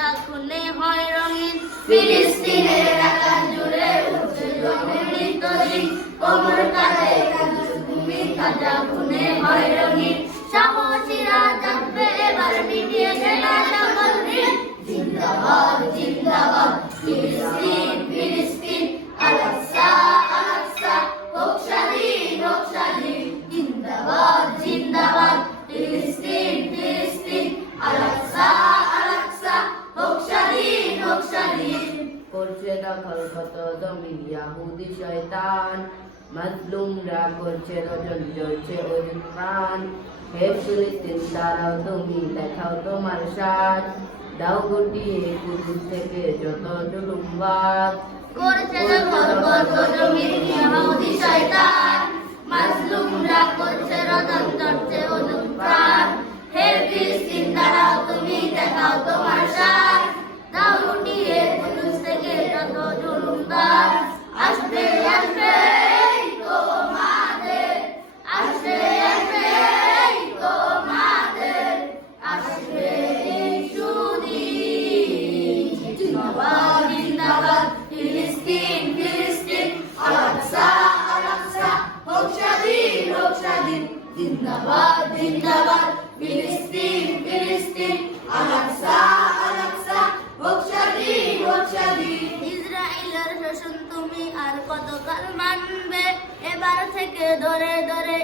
গাজা খুনে হয় রঙিন। ফিলিস্তিনের আকাশ জুড়ে উঠছে জমির নিত্যদিন, কোমর কাঁধে ভূমি গাজা খুনে হয় রঙিন। সাহসীরা জাগবে এবার মিটিয়ে গেলা সকল ঋণ। জিন্দাবাদ জিন্দাবাদ ফিলিস্তিন ফিলিস্তিন, আল-আকসা আল-আকসা হোক স্বাধীন হোক স্বাধীন। জিন্দাবাদ জিন্দাবাদ ফিলিস্তিন ফিলিস্তিন, আল-আকসা আল-আকসা হোক স্বাধীন হোক স্বাধীন। করছে দখল কত জমি ইয়াহুদি শয়তান, মাজলুমরা করছে রজন জ্বলছে ওজন প্রাণ। হে ফিলিস্তিন দাঁড়াও তুমি দেখাও তোমার সাথ, দাও গুটিয়ে কুদুস থেকে যত জুলুমবাজ। করছে দখল কত জমি ইহুদি শয়তান, মাজলুমরা করছে রজন জ্বলছে ওজন প্রাণ। হে ফিলিস্তিন দাঁড়াও তুমি দেখাও তোমার সাথ, দাও গুটিয়ে কুদুস থেকে যত জুলুমবাজ। আসবে আসবে এই তোমাদের, আসবে আসবে এই তোমাদের, আসবে এই সুদিন। জিন্দাবাদ জিন্দাবাদ ফিলিস্তিন ফিলিস্তিন, আল-আকসা আল-আকসা হোক স্বাধীন হোক স্বাধীন। জিন্দাবাদ জিন্দাবাদ ফিলিস্তিন ফিলিস্তিন, আল-আকসা আল-আকসা হোক স্বাধীন হোক স্বাধীন। ইসরায়েলের শোষণ তুমি আর কতকাল মানবে? এবার থেকে ধরে ধরে